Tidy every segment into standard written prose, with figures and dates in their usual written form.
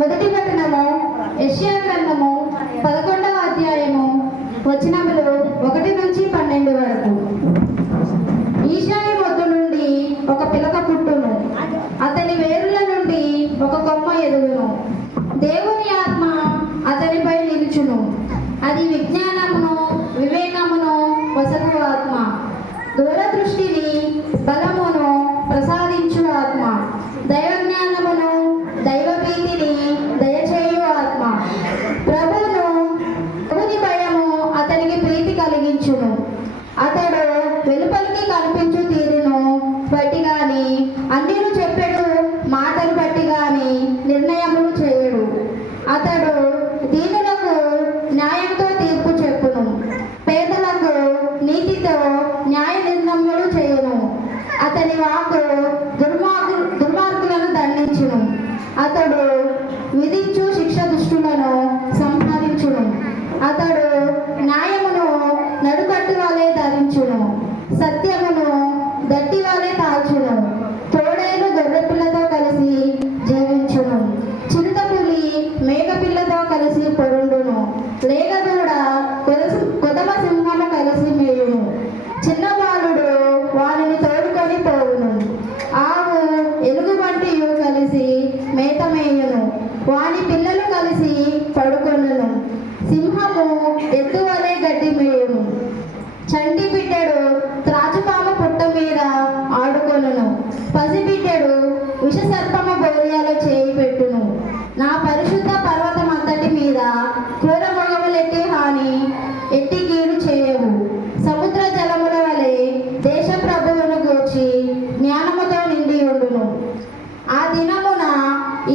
మొదటి పట్టణము యెషయా గ్రంథము 11వ అధ్యాయము వచనములు 1 నుంచి 12 వరకు. ఈశాయి మొద్దు నుండి ఒక పిలక పుట్టును, అతని వేరుల నుండి ఒక కొమ్మ ఎదుగును. దేవుని ఆత్మ అతనిపై నిలుచును, అది విజ్ఞానమును వివేకమును వసగు ఆత్మ, దూరదృష్టిని బలమును ప్రసాదించు ఆత్మ, దైవజ్ఞానమును దైవభీతిని దయచేయు ఆత్మ, ప్రభుని భయము అతనికి ప్రీతి కలిగించును. అతడు వెలుపలికి కనిపించు తీరును బట్టి గాని అన్యులు చెప్పెడు మాటలు బట్టి గాని నిర్ణయములు చేయడు. అతడు దీనులకు న్యాయంతో తీర్పు చెప్పును, పేదలకు నీతితో న్యాయ నిర్ణయములు చేయును. అతని వాక్కు దుర్మార్గులను దండించును, అతడు విధించు శిక్ష దుష్టులను సంహరించును. అతడు న్యాయమును నడుకట్టు వలె ధరించును, సత్యమును దట్టి వలె తాల్చును. తోడేలు గొర్రెపిల్లతో కలిసి జీవించును, చింతపులి మేకపిల్లతో కలిసి పొరుండును. లేగదూడ కొదమ సింహము కలిసి మేయును, చిన్న బాలుడు వానిని తోడుకొని పోవును. ఆవు ఎలుగుబంటియు కలిసి మేత మేయును, వాని పిల్లలు కలిసి పడుకొనును. సింహము ఎద్దు వలె గడ్డి మేయును, చంటి బిడ్డడు త్రాచుపాము పుట్ట మీద ఆడుకొనును. పసిబిడ్డడు విషసర్పము బోరియాలో చేయి పెట్టును. నా పరిశుద్ధ పర్వతం అంతటి మీద క్రూర మృగములెట్టి హాని ఎట్టి కీడు చేయవు. సముద్ర జలముల వలె దేశ ప్రభువును గూర్చి జ్ఞానముతో నిండి ఉండును. ఆ దినమున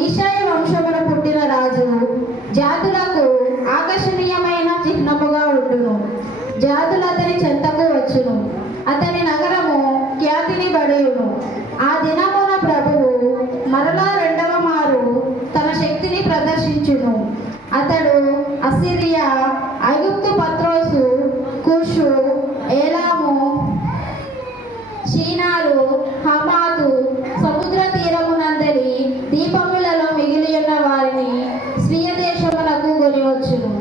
ఈశాయి వంశమున పుట్టిన రాజు జాతులకు ఆకర్షణీయమైన చిహ్నముగా ఉండును. జాతులు అతని చెంతకు వచ్చును, అతని నగరము ఖ్యాతిని బడియును. ఆ దినమున ప్రభువు మరలా రెండవ మారు తన శక్తిని ప్రదర్శించును. అతడు అసిరియా, ఐగుప్తు, పత్రోసు, కుషు, ఏలాము, షీనారు, హమాతు, సముద్ర తీరమునందరి దీపములలో మిగిలి ఉన్న వారిని స్వీయ దేశములకు కొనివచ్చును.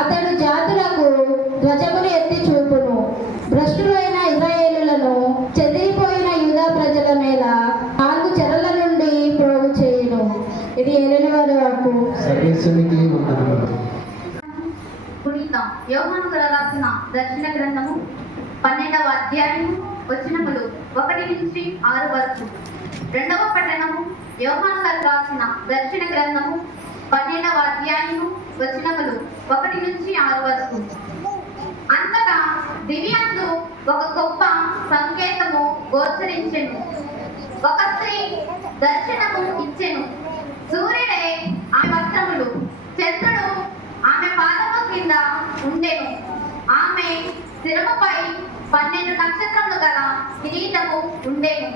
అతడు జాతులకు ధ్వజములు ఎత్తి చూపును, భ్రష్టులైన ఇశ్రాయేలులను చెదిరిపోయిన యూదా ప్రజల మీద 4 చెరల నుండి ప్రోగు చేయును. ఇది ఏలిన వారి వాక్కు. యోహాను రాసిన దర్శన గ్రంథము 12వ అధ్యాయము వచనములు 1 నుంచి 6 వరకు. రెండవ పట్టణము యోహాను రాసిన దర్శన గ్రంథము 12వ అధ్యాయము వచనములు 1 నుంచి 6 వరకు. అంతటా దివ్యందు ఒక గొప్ప సంకేతము గోచరించెను. ఒక స్త్రీ దర్శనము ఇచ్చెను. సూర్యుడే ఆమె వస్త్రములు, చంద్రుడు ఆమె పాదము కింద ఉండెను. ఆమె శిరముపై 12 నక్షత్రములు గల కిరీటము ఉండెను.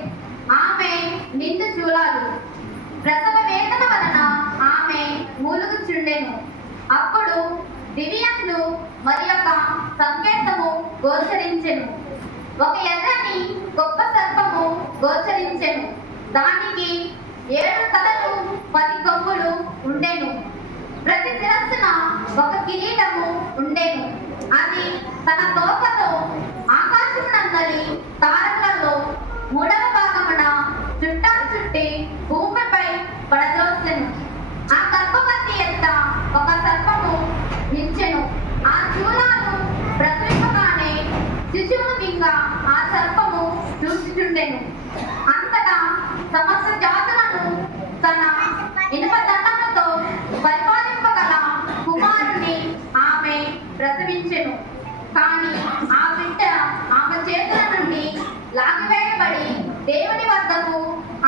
ఆమె నిండు చూలాలు, ప్రసవ వేదన వలన ఆమె మూలుగుచుండెను. అప్పుడు దివ్యందు మరి ఒక సంకేతము గోచరించెను. ఒక ఎర్రని గొప్ప సర్పము గోచరించెను. దానికి 7 తలలు 10 కొమ్ములు ఉండెను. ప్రతి శిరస్సున ఒక కిరీటము ఉండెను. అది తన తోకతో ఆకాశమునందలి తారకలలో 3వ భాగమున చుట్టాలు చుట్టి భూమిపై పడద్రోసెను. ఆ గర్భవతి ఎత్త ఒక సర్పము నిల్చెను. ఆ చూలాలు ప్రసవింపగానే శిశువు మింగ ఆ సర్పము చూచుచుండెను. అంతటా సమస్త జాతులను తన ఇనుప దండముతో పరిపాలింపగల కుమారుని ఆమె ప్రసవించెను. కానీ ఆ బిడ్డ ఆమె చేతుల నుండి లాగివేయబడి దేవుని వద్దకు,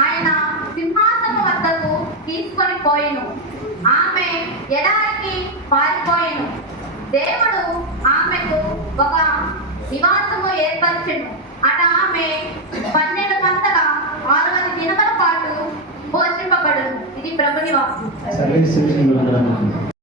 ఆయన సింహాసనం వద్దకు తీసుకొని పోయెను. ఆమె ఎడారికి పారిపోయెను. దేవుడు ఆమెకు ఒక నివాసము ఏర్పరచెను. అట ఆమె 12 మంతల 60 దినముల పాటు పోషింపబడును. ఇది ప్రభుని వాక్కు.